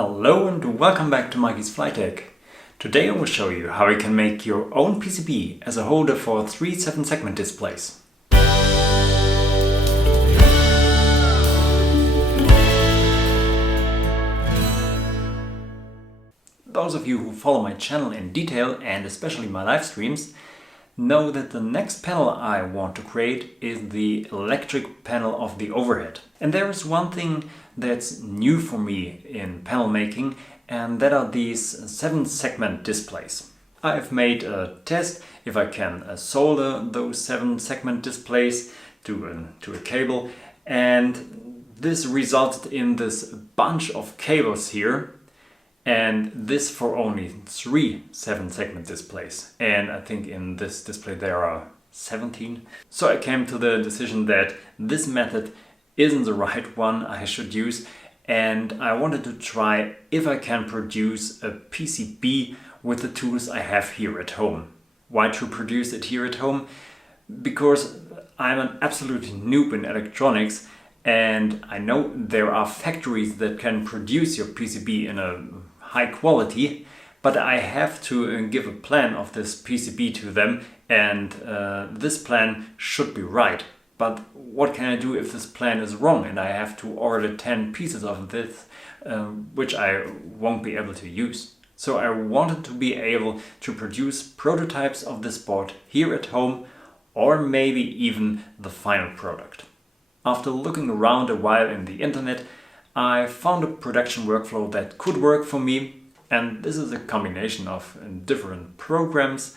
Hello and welcome back to Mikey's Flightdeck. Today I will show you how you can make your own PCB as a holder for 3 7-segment displays. Those of you who follow my channel in detail and especially my live streams know that the next panel I want to create is the electric panel of the overhead. And there is one thing that's new for me in panel making, and that are these 7-segment displays. I've made a test if I can solder those 7-segment displays to a cable, and this resulted in this bunch of cables here, and this for only 3 7-segment displays, and I think in this display there are 17. So I came to the decision that this method isn't the right one I should use, and I wanted to try if I can produce a PCB with the tools I have here at home. Why to produce it here at home? Because I'm an absolute noob in electronics, and I know there are factories that can produce your PCB in a high quality, but I have to give a plan of this PCB to them, and this plan should be right. But what can I do if this plan is wrong and I have to order 10 pieces of this which I won't be able to use? So I wanted to be able to produce prototypes of this board here at home, or maybe even the final product. After looking around a while in the internet, I found a production workflow that could work for me, and this is a combination of different programs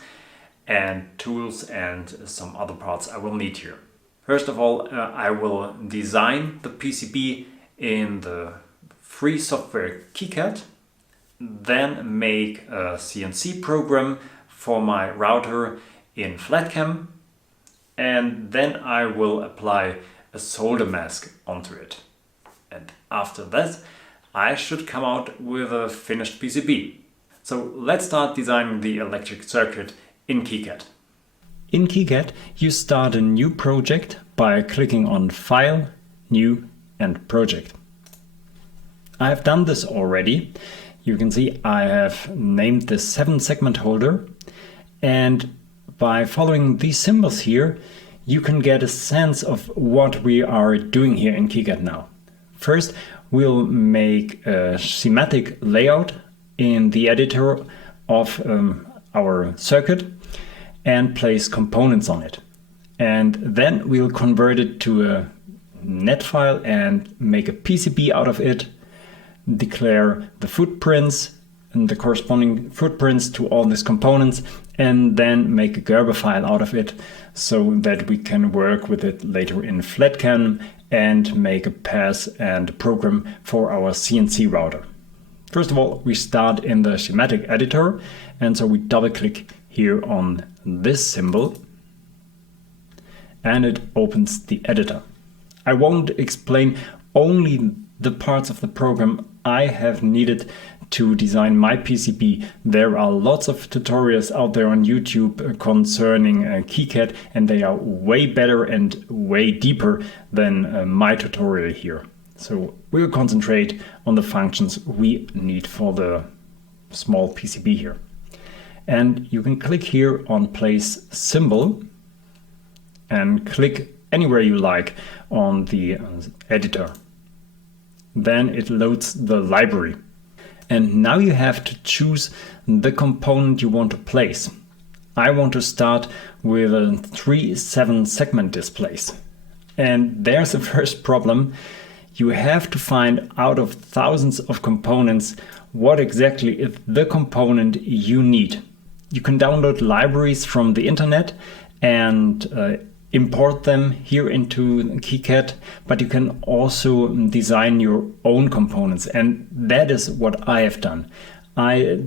and tools and some other parts I will need here. First of all, I will design the PCB in the free software Kicad, then make a CNC program for my router in Flightdeck, and then I will apply a solder mask onto it. And after that, I should come out with a finished PCB. So let's start designing the electric circuit in Kicad. In Kicad, you start a new project by clicking on File, New and Project. I have done this already. You can see I have named this 7-segment holder, and by following these symbols here, you can get a sense of what we are doing here in Kicad now. First, we'll make a schematic layout in the editor of our circuit and place components on it. And then we'll convert it to a net file and make a PCB out of it, declare the footprints and the corresponding footprints to all these components, and then make a Gerber file out of it so that we can work with it later in Flightdeck and make a path and a program for our CNC router. First of all, we start in the schematic editor, and so we double click here on this symbol and it opens the editor. I won't explain only the parts of the program I have needed to design my PCB. There are lots of tutorials out there on YouTube concerning Kicad, and they are way better and way deeper than my tutorial here. So we'll concentrate on the functions we need for the small PCB here. And you can click here on Place Symbol and click anywhere you like on the editor. Then it loads the library. And now you have to choose the component you want to place. I want to start with 3 7-segment displays. And there's the first problem. You have to find out of thousands of components what exactly is the component you need. You can download libraries from the internet and import them here into Kicad, but you can also design your own components, and that is what I have done. I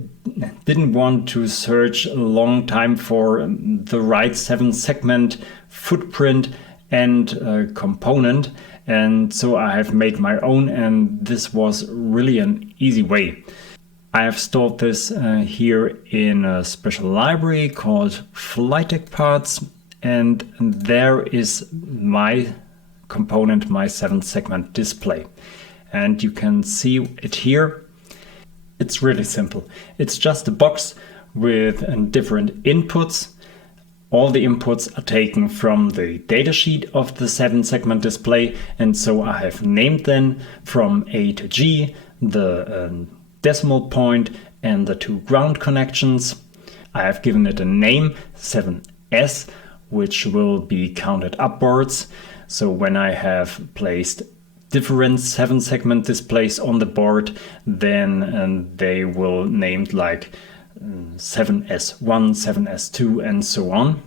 didn't want to search a long time for the right 7-segment footprint and component, and so I have made my own, and this was really an easy way. I have stored this here in a special library called Flightdeck parts, and there is my component, my 7-segment display. And you can see it here. It's really simple. It's just a box with different inputs. All the inputs are taken from the datasheet of the 7-segment display, and so I have named them from A to G, the decimal point and the 2 ground connections. I have given it a name, 7S, which will be counted upwards. So when I have placed different 7-segment displays on the board, then they will named like 7S1, 7S2 and so on.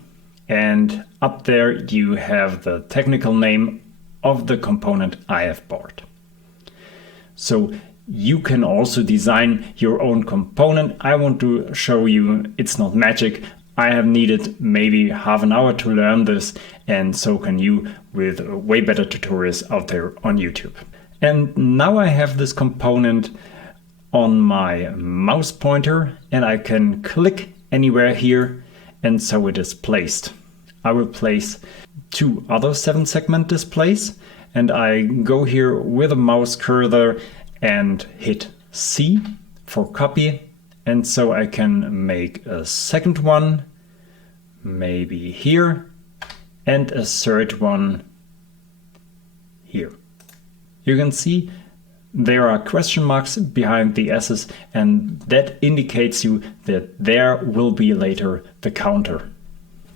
And up there you have the technical name of the component I have bought. So you can also design your own component. I want to show you it's not magic. I have needed maybe half an hour to learn this, and so can you with way better tutorials out there on YouTube. And now I have this component on my mouse pointer and I can click anywhere here, and so it is placed. I will place 2 other 7-segment displays, and I go here with a mouse cursor and hit C for copy, and so I can make a second one, maybe here, and a third one here. You can see there are question marks behind the S's, and that indicates you that there will be later the counter.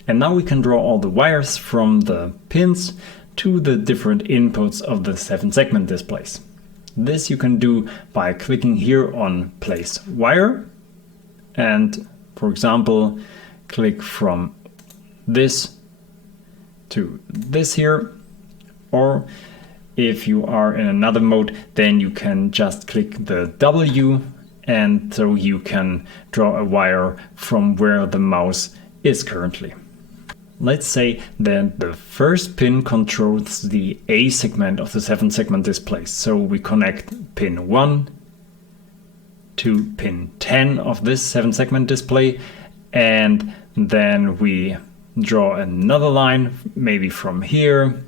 And now we can draw all the wires from the pins to the different inputs of the 7-segment displays. This you can do by clicking here on place wire and, for example, click from this to this here, or if you are in another mode, then you can just click the W, and so you can draw a wire from where the mouse is currently. Let's say that the first pin controls the A segment of the 7-segment display. So we connect pin 1 to pin 10 of this 7-segment display, and then we draw another line, maybe from here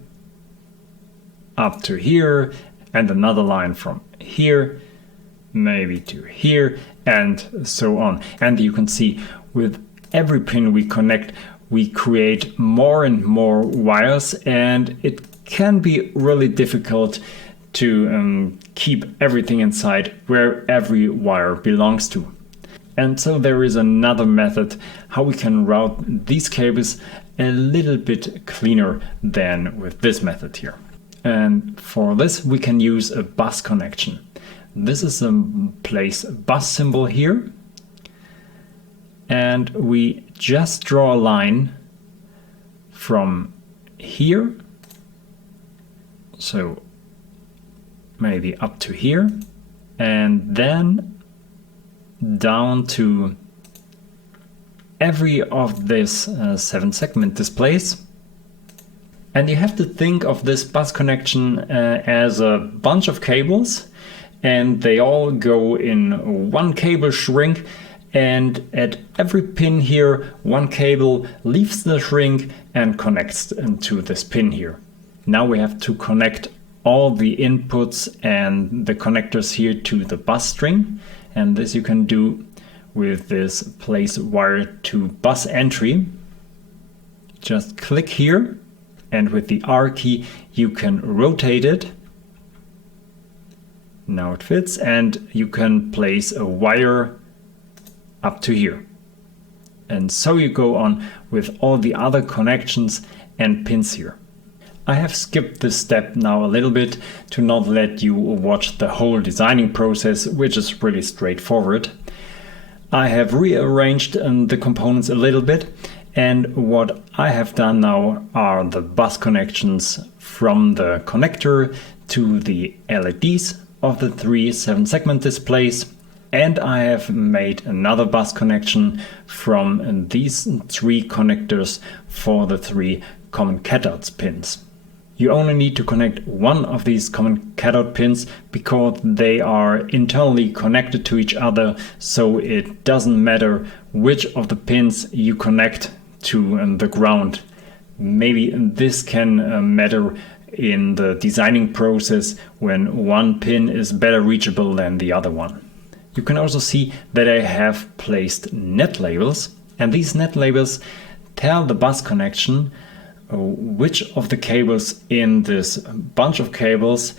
up to here, and another line from here maybe to here, and so on. And you can see with every pin we connect, we create more and more wires, and it can be really difficult to keep everything inside where every wire belongs to. And so there is another method how we can route these cables a little bit cleaner than with this method here. And for this we can use a bus connection. This is a place bus symbol here, and we just draw a line from here, so maybe up to here, and then down to every of this 7-segment displays. And you have to think of this bus connection as a bunch of cables, and they all go in one cable shrink, and at every pin here one cable leaves the shrink and connects into this pin here. Now we have to connect all the inputs and the connectors here to the bus string, and this you can do with this place wire to bus entry. Just click here, and with the R key you can rotate it. Now it fits, and you can place a wire up to here. And so you go on with all the other connections and pins here. I have skipped this step now a little bit to not let you watch the whole designing process, which is really straightforward. I have rearranged the components a little bit, and what I have done now are the bus connections from the connector to the LEDs of the 3 7-segment displays, and I have made another bus connection from these 3 connectors for the 3 common cathode pins. You only need to connect one of these common cathode pins because they are internally connected to each other, so it doesn't matter which of the pins you connect to the ground. Maybe this can matter in the designing process when one pin is better reachable than the other one. You can also see that I have placed net labels, and these net labels tell the bus connection which of the cables in this bunch of cables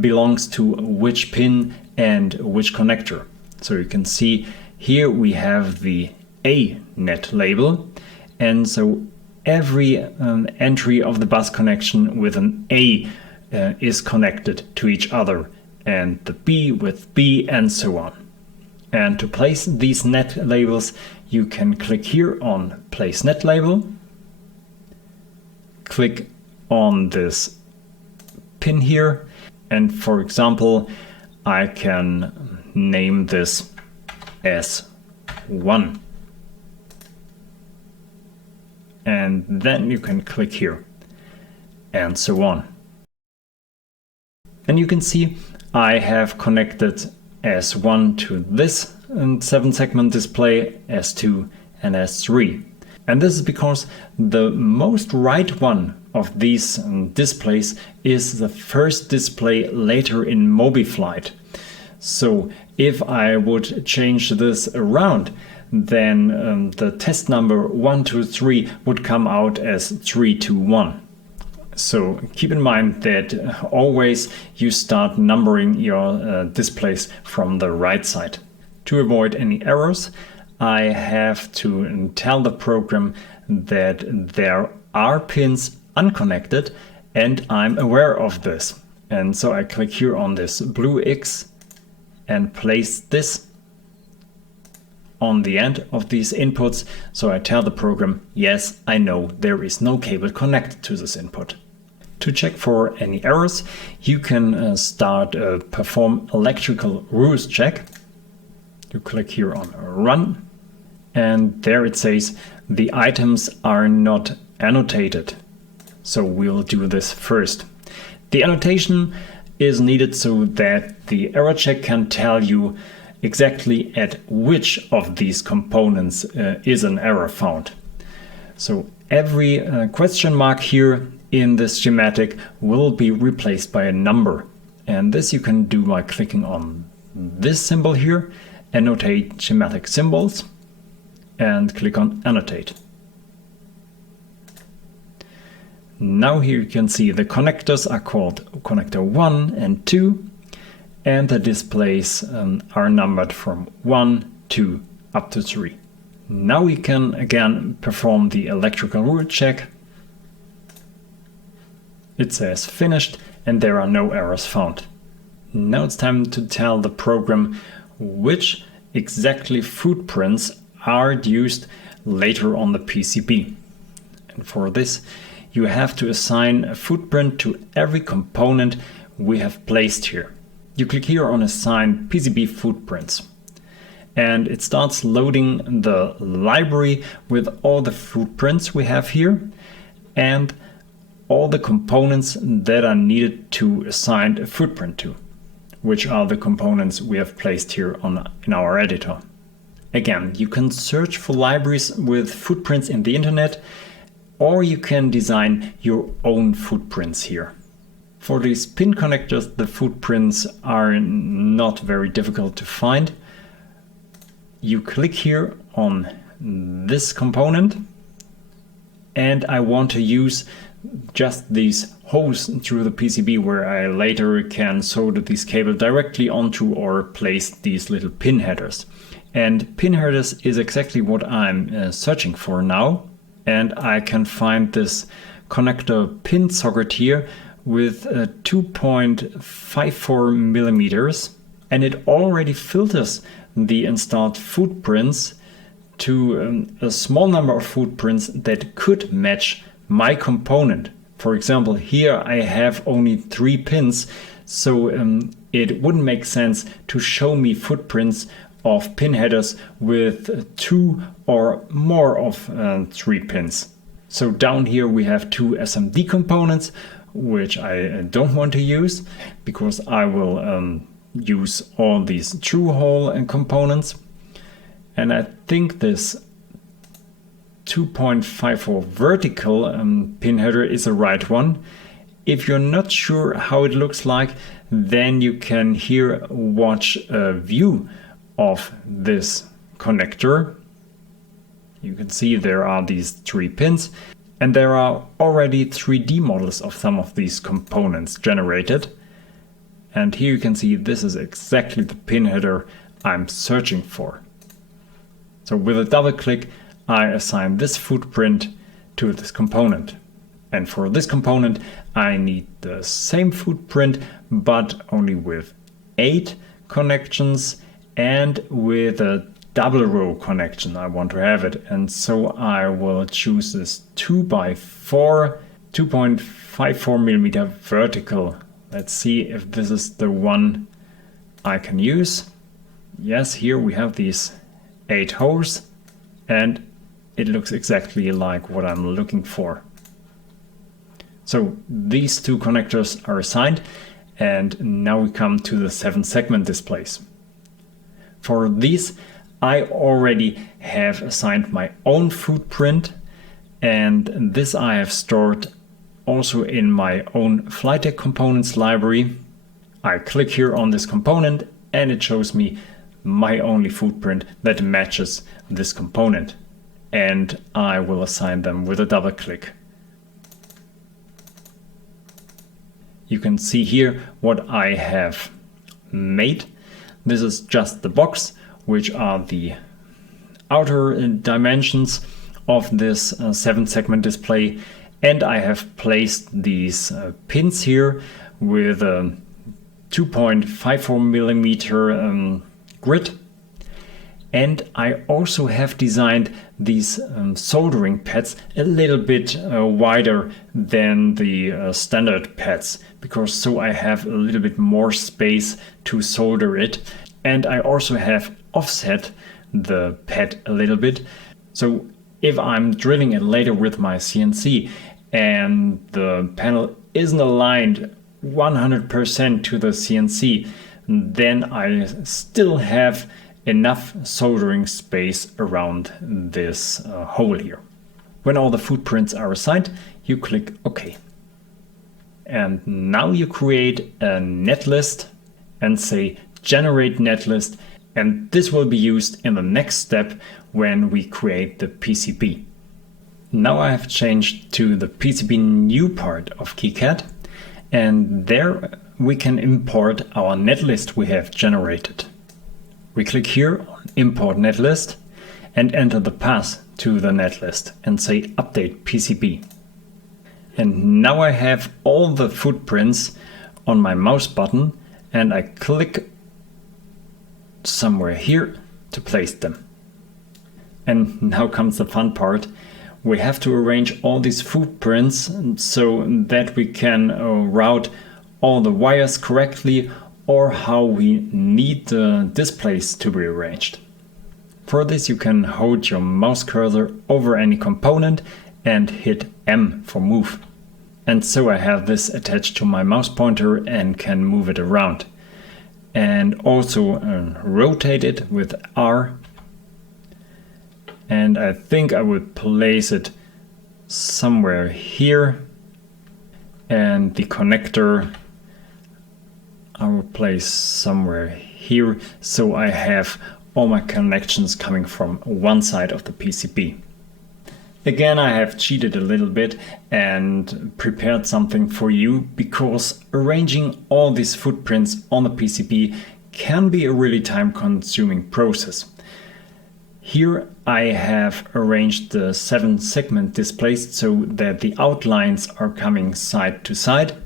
belongs to which pin and which connector. So you can see here we have the A net label, and so every entry of the bus connection with an A is connected to each other, and the B with B, and so on. And to place these net labels, you can click here on Place Net Label, click on this pin here, and for example, I can name this S1. And then you can click here, and so on. And you can see I have connected S1 to this 7-segment display, S2 and S3. And this is because the most right one of these displays is the first display later in MobiFlight. So if I would change this around, then the test number 123 would come out as 321. So keep in mind that always you start numbering your displays from the right side. To avoid any errors, I have to tell the program that there are pins unconnected, and I'm aware of this. And so I click here on this blue X and place this on the end of these inputs. So I tell the program, yes, I know there is no cable connected to this input. To check for any errors, you can start a perform electrical rules check. You click here on Run, and there it says the items are not annotated. So we'll do this first. The annotation is needed so that the error check can tell you exactly at which of these components is an error found. So every question mark here in this schematic will be replaced by a number. And this you can do by clicking on this symbol here, Annotate Schematic Symbols, and click on Annotate. Now here you can see the connectors are called connector 1 and 2, and the displays are numbered from 1, 2 up to 3. Now we can again perform the electrical rule check. It says finished and there are no errors found. Now it's time to tell the program which exactly footprints are used later on the PCB. And for this you have to assign a footprint to every component we have placed here. You click here on Assign PCB Footprints, and it starts loading the library with all the footprints we have here and all the components that are needed to assign a footprint to, which are the components we have placed here in our editor. Again, you can search for libraries with footprints in the internet, or you can design your own footprints here. For these pin connectors, the footprints are not very difficult to find. You click here on this component, and I want to use just these holes through the PCB where I later can solder these cables directly onto or place these little pin headers. And pin headers is exactly what I'm searching for now. And I can find this connector pin socket here with 2.54 millimeters, and it already filters the installed footprints to a small number of footprints that could match my component. For example, here I have only 3 pins, so it wouldn't make sense to show me footprints of pin headers with 2 or more of 3 pins. So down here we have 2 SMD components, which I don't want to use because I will use all these true hole components. And I think this 2.54 vertical pin header is the right one. If you're not sure how it looks like, then you can here watch a view of this connector. You can see there are these 3 pins, and there are already 3D models of some of these components generated. And here you can see this is exactly the pin header I'm searching for. So with a double click, I assign this footprint to this component. And for this component, I need the same footprint, but only with 8 connections and with a double row connection. I want to have it. And so I will choose this 2x4, 2.54 millimeter vertical. Let's see if this is the one I can use. Yes, here we have these 8 holes, and it looks exactly like what I'm looking for. So these 2 connectors are assigned, and now we come to the 7-segment displays. For these, I already have assigned my own footprint, and this I have stored also in my own Flightdeck components library. I click here on this component and it shows me my only footprint that matches this component, and I will assign them with a double click. You can see here what I have made. This is just the box, which are the outer dimensions of this 7-segment display, and I have placed these pins here with a 2.54 millimeter grid. And I also have designed these soldering pads a little bit wider than the standard pads, because so I have a little bit more space to solder it. And I also have offset the pad a little bit. So if I'm drilling it later with my CNC and the panel isn't aligned 100% to the CNC, then I still have enough soldering space around this hole here. When all the footprints are assigned, you click OK. And now you create a netlist and say generate netlist, and this will be used in the next step when we create the PCB. Now I have changed to the PCB new part of Kicad, and there we can import our netlist we have generated. We click here on Import Netlist and enter the path to the netlist and say Update PCB. And now I have all the footprints on my mouse button, and I click somewhere here to place them. And now comes the fun part. We have to arrange all these footprints so that we can route all the wires correctly, or how we need the displays to be arranged. For this you can hold your mouse cursor over any component and hit M for move. And so I have this attached to my mouse pointer and can move it around. And also rotate it with R. And I think I would place it somewhere here. And the connector I will place somewhere here, so I have all my connections coming from one side of the PCB. Again, I have cheated a little bit and prepared something for you, because arranging all these footprints on the PCB can be a really time-consuming process. Here I have arranged the 7-segment displays so that the outlines are coming side to side.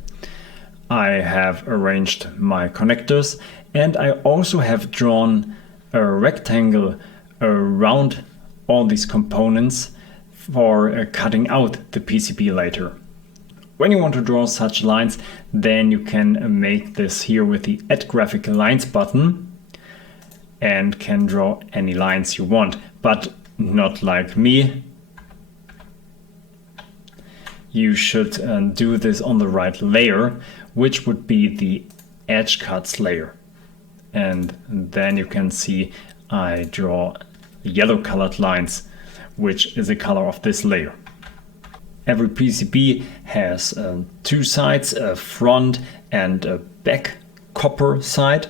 I have arranged my connectors, and I also have drawn a rectangle around all these components for cutting out the PCB later. When you want to draw such lines, then you can make this here with the Add Graphic Lines button and can draw any lines you want, but not like me. You should do this on the right layer, which would be the edge cuts layer. And then you can see I draw yellow colored lines, which is the color of this layer. Every PCB has 2 sides, a front and a back copper side.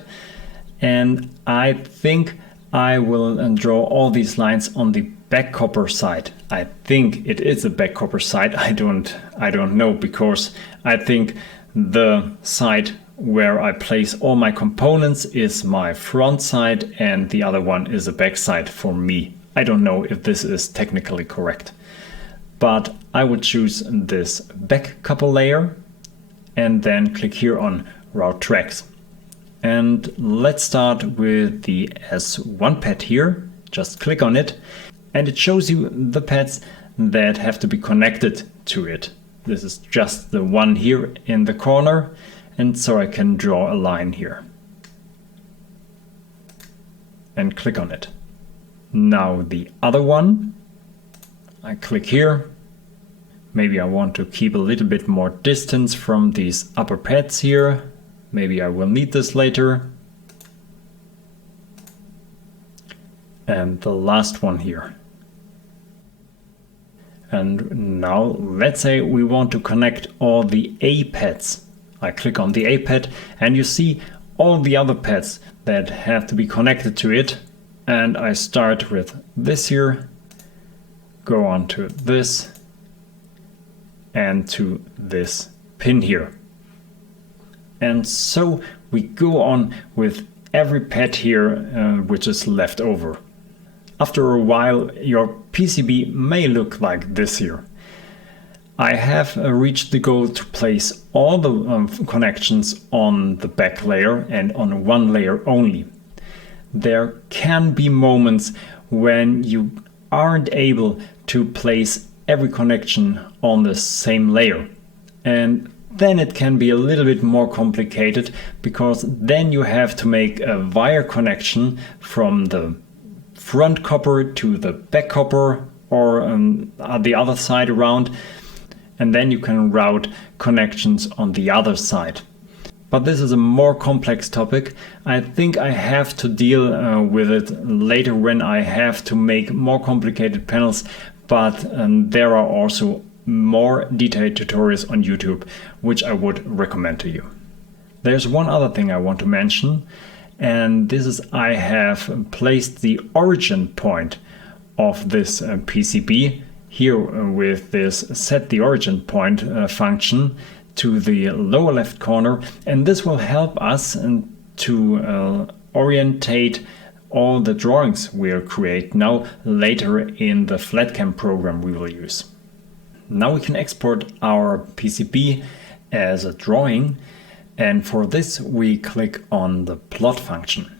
And I think I will draw all these lines on the back copper side. I think it is a back copper side. I don't know, because I think the side where I place all my components is my front side and the other one is a back side for me. I don't know if this is technically correct, but I would choose this back couple layer and then click here on route tracks. And let's start with the S1 pad here. Just click on it and it shows you the pads that have to be connected to it. This is just the one here in the corner, and so I can draw a line here and click on it. Now the other one, I click here. Maybe I want to keep a little bit more distance from these upper pads here. Maybe I will need this later. And the last one here. And now let's say we want to connect all the A pads. I click on the A pad and you see all the other pads that have to be connected to it. And I start with this here, go on to this and to this pin here. And so we go on with every pad here which is left over. After a while your PCB may look like this here. I have reached the goal to place all the connections on the back layer and on one layer only. There can be moments when you aren't able to place every connection on the same layer, and then it can be a little bit more complicated, because then you have to make a wire connection from the front copper to the back copper, or the other side around, and then you can route connections on the other side. But this is a more complex topic. I think I have to deal with it later when I have to make more complicated panels, but there are also more detailed tutorials on YouTube, which I would recommend to you. There's one other thing I want to mention, and this is I have placed the origin point of this PCB here with this set the origin point function to the lower left corner, and this will help us to orientate all the drawings we'll create now later in the FlatCam program we will use. Now we can export our PCB as a drawing, and for this we click on the plot function.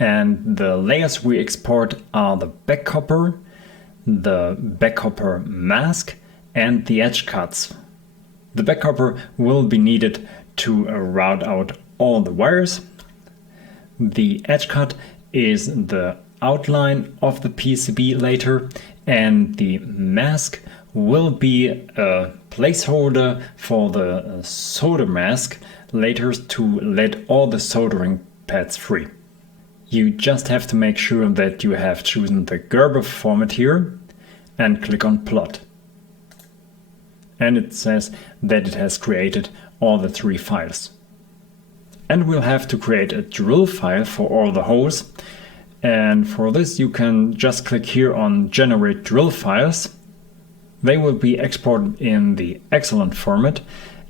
And the layers we export are the back copper, the back copper mask, and the edge cuts. The back copper will be needed to route out all the wires. The edge cut is the outline of the PCB later, and the mask will be a placeholder for the solder mask later to let all the soldering pads free. You just have to make sure that you have chosen the Gerber format here and click on plot. And it says that it has created all the three files. And we'll have to create a drill file for all the holes. And for this you can just click here on generate drill files. They will be exported in the Excellent format,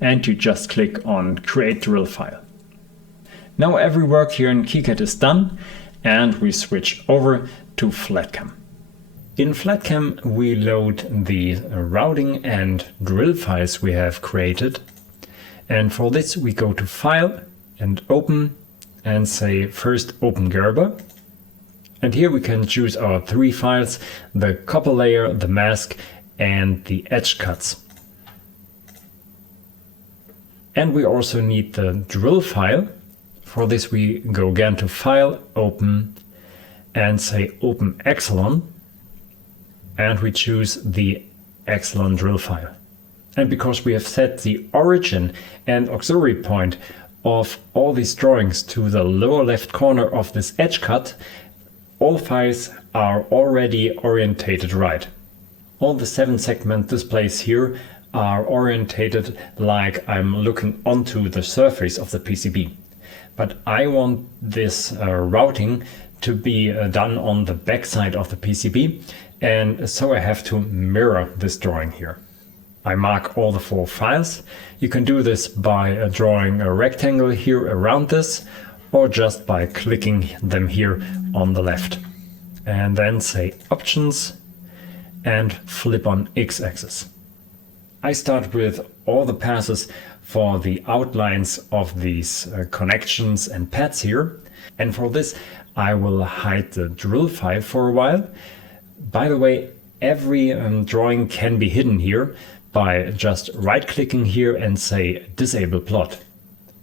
and you just click on create drill file. Now every work here in Kicad is done, and we switch over to FlatCam. In FlatCam we load the routing and drill files we have created, and for this we go to File and Open and say first Open Gerber. And here we can choose our three files: the copper layer, the mask, and the edge cuts. And we also need the drill file. For this we go again to File, Open, and say Open Excellent. And we choose the Excellent drill file. And because we have set the origin and auxiliary point of all these drawings to the lower left corner of this edge cut, all files are already orientated right. All the 7-segment displays here are orientated like I'm looking onto the surface of the PCB. but I want this routing to be done on the back side of the PCB, and so I have to mirror this drawing here. I mark all the 4 files. You can do this by drawing a rectangle here around this, or just by clicking them here on the left. And then say Options and flip on X-axis. I start with all the passes for the outlines of these connections and pads here. And for this, I will hide the drill file for a while. By the way, every drawing can be hidden here by just right-clicking here and say Disable Plot.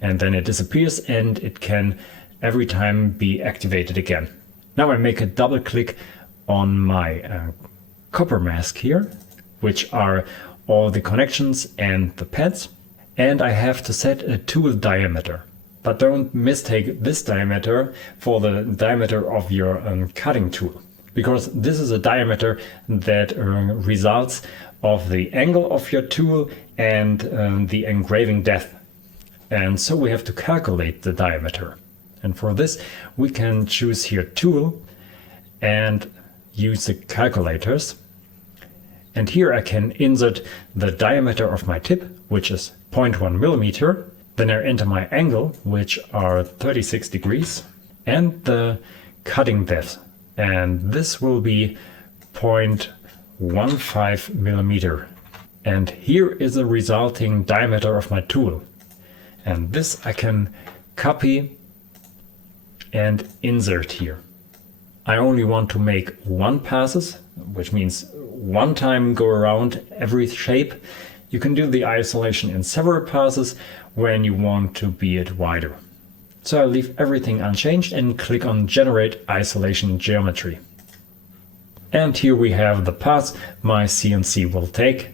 And then it disappears and it can every time be activated again. Now I make a double click on my copper mask here, which are all the connections and the pads. And I have to set a tool diameter. But don't mistake this diameter for the diameter of your cutting tool, because this is a diameter that results of the angle of your tool and the engraving depth. And so we have to calculate the diameter. And for this, we can choose here Tool and use the calculators. And here I can insert the diameter of my tip, which is 0.1 millimeter. Then I enter my angle, which are 36 degrees, and the cutting depth. And this will be 0.15 millimeter. And here is the resulting diameter of my tool. And this I can copy and insert here. I only want to make 1 passes, which means 1 time go around every shape. You can do the isolation in several passes when you want to be it wider. So I leave everything unchanged and click on Generate Isolation Geometry. And here we have the paths my CNC will take.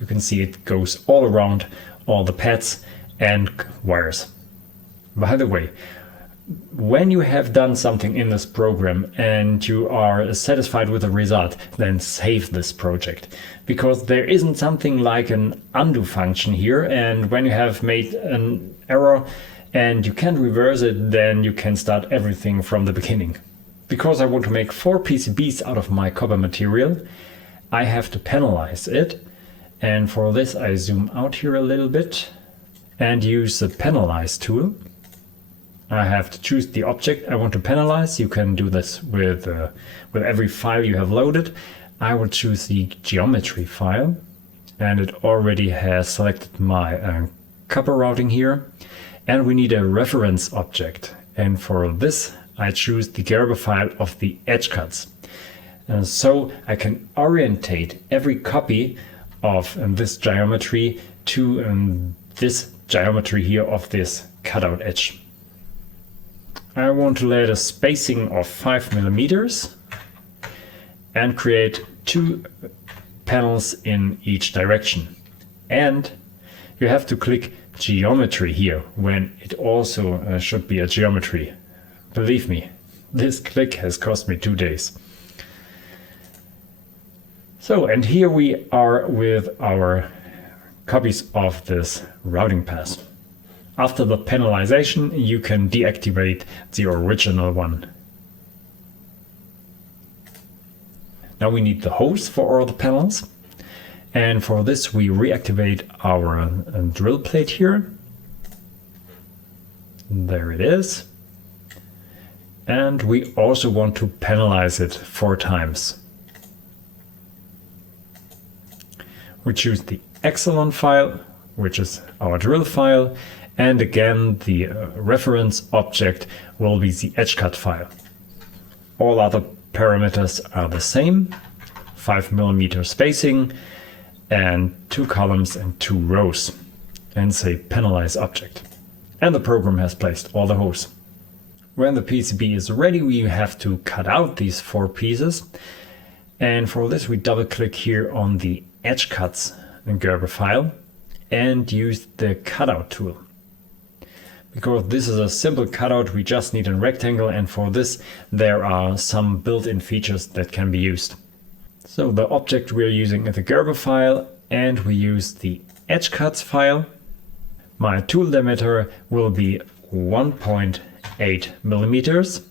You can see it goes all around all the pads and wires. By the way, when you have done something in this program and you are satisfied with the result, then save this project, because there isn't something like an undo function here, and when you have made an error and you can't reverse it, then you can start everything from the beginning. Because I want to make 4 PCBs out of my copper material, I have to penalize it, and for this I zoom out here a little bit and use the Penalize tool. I have to choose the object I want to penalize. You can do this with every file you have loaded. I will choose the geometry file, and it already has selected my copper routing here. And we need a reference object. And for this, I choose the Gerber file of the edge cuts. And so I can orientate every copy of this geometry to this geometry here of this cutout edge. I want to let a spacing of 5 millimeters and create 2 panels in each direction. And you have to click Geometry here when it also should be a geometry. Believe me, this click has cost me 2 days. So, and here we are with our copies of this routing pass. After the penalization, you can deactivate the original one. Now we need the hose for all the panels. And for this, we reactivate our drill plate here. There it is. And we also want to penalize it 4 times. We choose the Epsilon file, which is our drill file. And again, the reference object will be the edge cut file. All other parameters are the same. 5 millimeter spacing and 2 columns and 2 rows. And say penalize object. And the program has placed all the holes. When the PCB is ready, we have to cut out these 4 pieces. And for this, we double click here on the edge cuts Gerber file and use the cutout tool. Because this is a simple cutout, we just need a rectangle, and for this there are some built-in features that can be used. So the object we're using is the Gerber file, and we use the edge cuts file. My tool diameter will be 1.8 millimeters.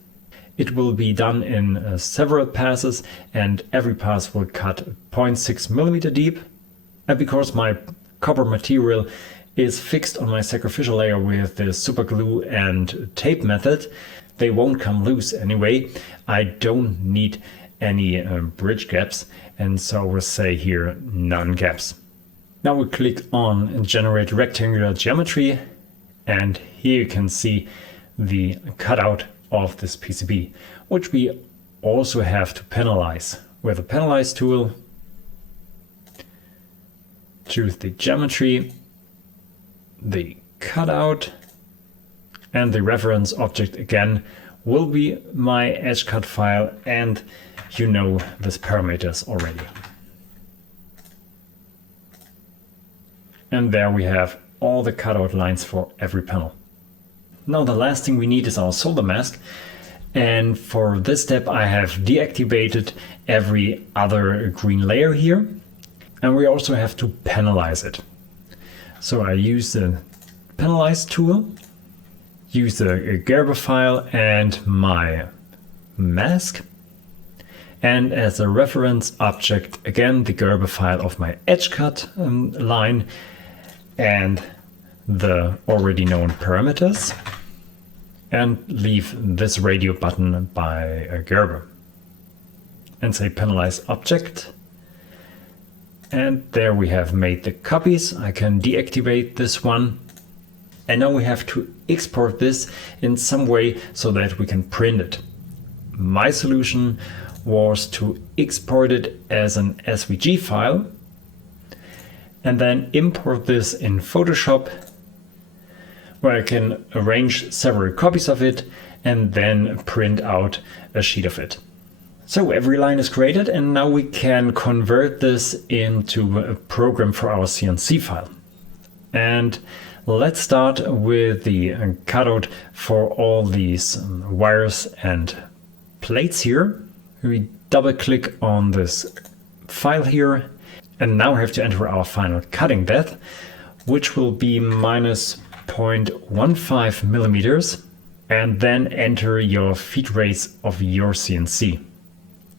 It will be done in several passes, and every pass will cut 0.6 millimeter deep. And because my copper material is fixed on my sacrificial layer with the super glue and tape method, they won't come loose anyway. I don't need any bridge gaps, and so we'll say here none gaps. Now we click on generate rectangular geometry, and here you can see the cutout of this PCB, which we also have to panelize. With the panelize tool, choose the geometry, the cutout, and the reference object again will be my edge cut file, and you know these parameters already. And there we have all the cutout lines for every panel. Now the last thing we need is our solder mask, and for this step I have deactivated every other green layer here, and we also have to panelize it. So I use the panelize tool, use the Gerber file and my mask, and as a reference object again the Gerber file of my edge cut line and the already known parameters, and leave this radio button by Gerber and say panelize object. And there we have made the copies. I can deactivate this one. And now we have to export this in some way so that we can print it. My solution was to export it as an SVG file and then import this in Photoshop, where I can arrange several copies of it and then print out a sheet of it. So every line is created, and now we can convert this into a program for our CNC file. And let's start with the cutout for all these wires and plates here. We double click on this file here, and now we have to enter our final cutting depth, which will be minus 0.15 millimeters, and then enter your feed rates of your CNC.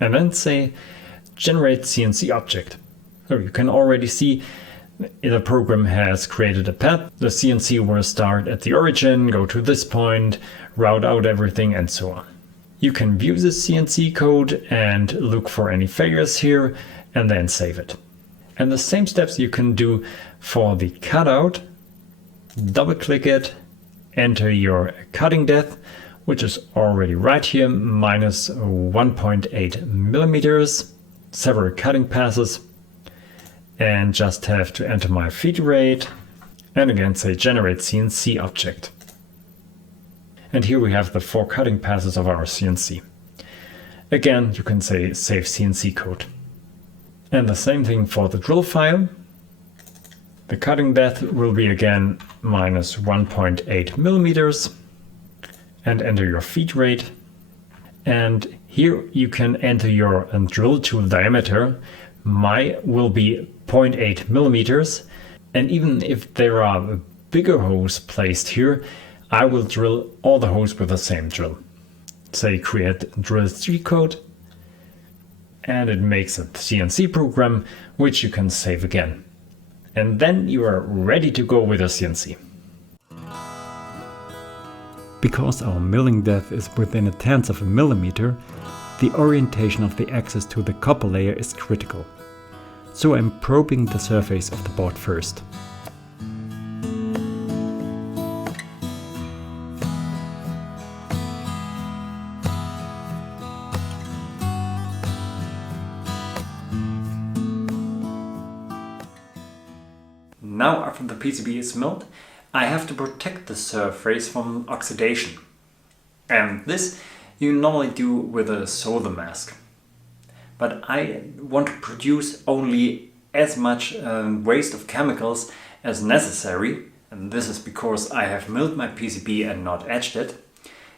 And then say generate CNC object. So you can already see the program has created a path. The CNC will start at the origin, go to this point, route out everything, and so on. You can view the CNC code and look for any failures here and then save it. And the same steps you can do for the cutout. Double click it, enter your cutting depth, which is already right here, minus 1.8 millimeters, several cutting passes, and just have to enter my feed rate, and again say generate CNC object. And here we have the 4 cutting passes of our CNC. Again, you can say save CNC code. And the same thing for the drill file. The cutting depth will be again minus 1.8 millimeters, and enter your feed rate. And here you can enter your drill tool diameter. My will be 0.8 millimeters. And even if there are bigger holes placed here, I will drill all the holes with the same drill. Say create drill 3 code, and it makes a CNC program, which you can save again. And then you are ready to go with a CNC. Because our milling depth is within a tenth of a millimeter, the orientation of the axis to the copper layer is critical. So I'm probing the surface of the board first. Now after the PCB is milled, I have to protect the surface from oxidation. And this you normally do with a solder mask. But I want to produce only as much waste of chemicals as necessary, and this is because I have milled my PCB and not etched it.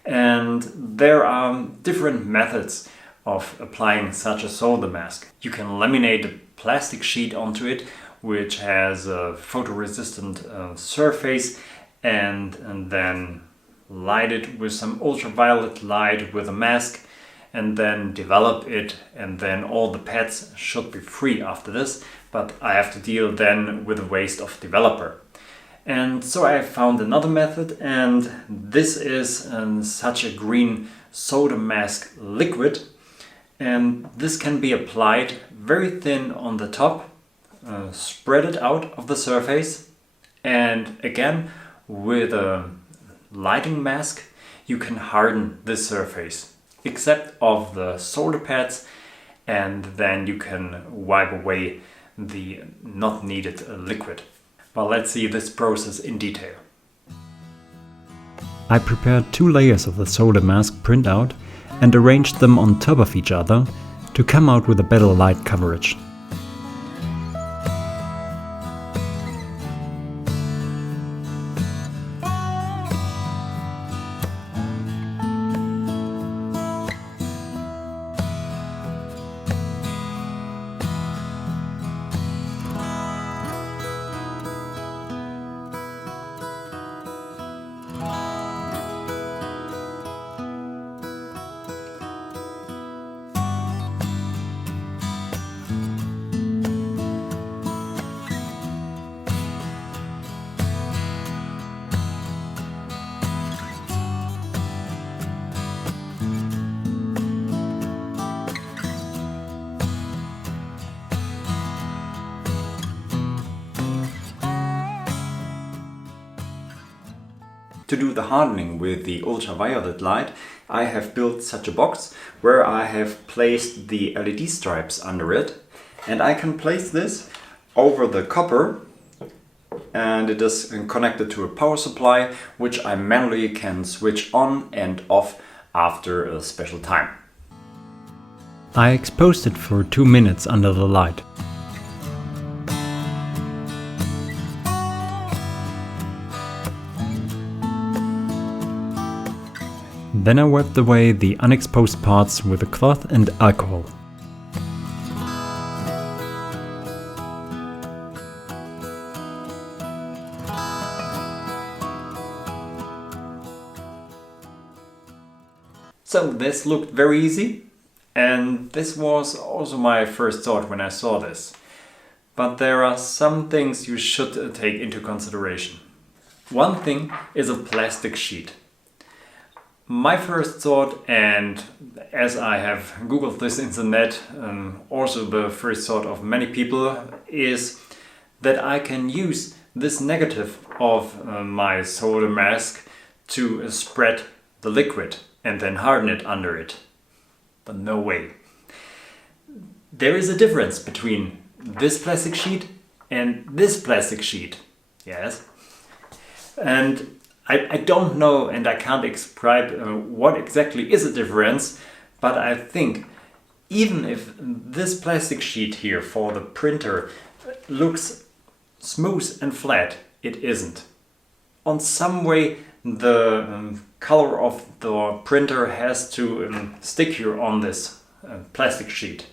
And there are different methods of applying such a solder mask. You can laminate a plastic sheet onto it, which has a photoresistant surface, and then light it with some ultraviolet light with a mask, and then develop it, and then all the pads should be free after this, but I have to deal then with the waste of developer. And so I found another method, and this is such a green solder mask liquid, and this can be applied very thin on the top, spread it out of the surface, and again with a lighting mask you can harden this surface except of the solder pads, and then you can wipe away the not needed liquid. Well, let's see this process in detail. I prepared 2 layers of the solder mask printout and arranged them on top of each other to come out with a better light coverage. To do the hardening with the ultraviolet light, I have built such a box where I have placed the LED stripes under it, and I can place this over the copper, and it is connected to a power supply which I manually can switch on and off after a special time. I exposed it for 2 minutes under the light. Then I wiped away the unexposed parts with a cloth and alcohol. So this looked very easy, and this was also my first thought when I saw this. But there are some things you should take into consideration. One thing is a plastic sheet. My first thought, and as I have googled this in the net, also the first thought of many people, is that I can use this negative of my solder mask to spread the liquid and then harden it under it. But no way. There is a difference between this plastic sheet and this plastic sheet. Yes. And I don't know, and I can't describe what exactly is the difference, but I think even if this plastic sheet here for the printer looks smooth and flat, it isn't. On some way the color of the printer has to stick here on this plastic sheet.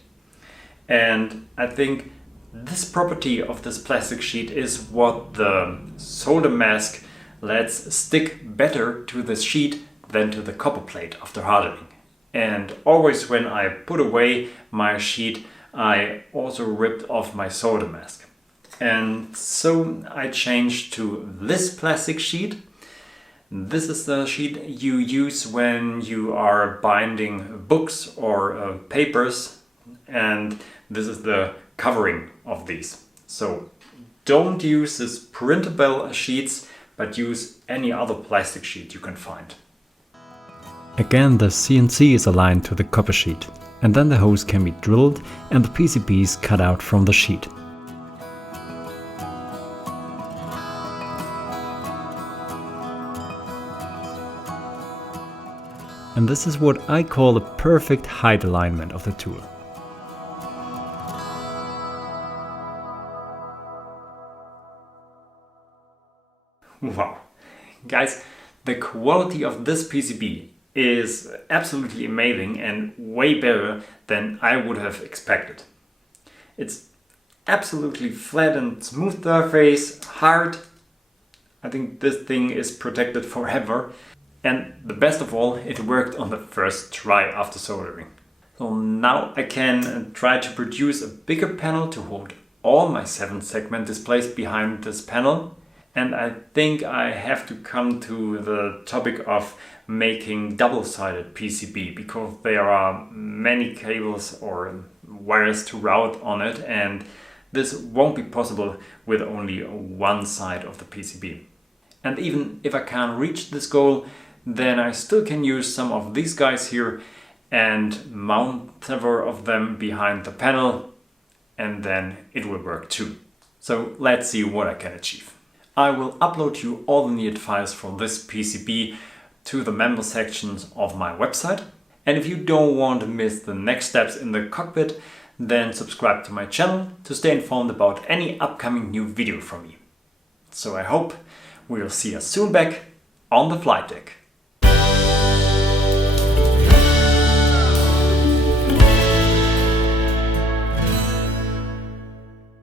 And I think this property of this plastic sheet is what the solder mask lets stick better to the sheet than to the copper plate after hardening. And always when I put away my sheet, I also ripped off my solder mask. And so I changed to this plastic sheet. This is the sheet you use when you are binding books or papers, and this is the covering of these. So don't use this printable sheets, but use any other plastic sheet you can find. Again, the CNC is aligned to the copper sheet, and then the hose can be drilled and the PCBs cut out from the sheet. And this is what I call the perfect height alignment of the tool. Wow. Guys, the quality of this PCB is absolutely amazing and way better than I would have expected. It's absolutely flat and smooth surface, hard. I think this thing is protected forever. And the best of all, it worked on the first try after soldering. So now I can try to produce a bigger panel to hold all my 7-segment displays behind this panel. And I think I have to come to the topic of making double-sided PCB, because there are many cables or wires to route on it, and this won't be possible with only one side of the PCB. And even if I can't reach this goal, then I still can use some of these guys here and mount several of them behind the panel, and then it will work too. So let's see what I can achieve. I will upload you all the needed files for this PCB to the member sections of my website. And if you don't want to miss the next steps in the cockpit, then subscribe to my channel to stay informed about any upcoming new video from me. So I hope we'll see us soon back on the flight deck.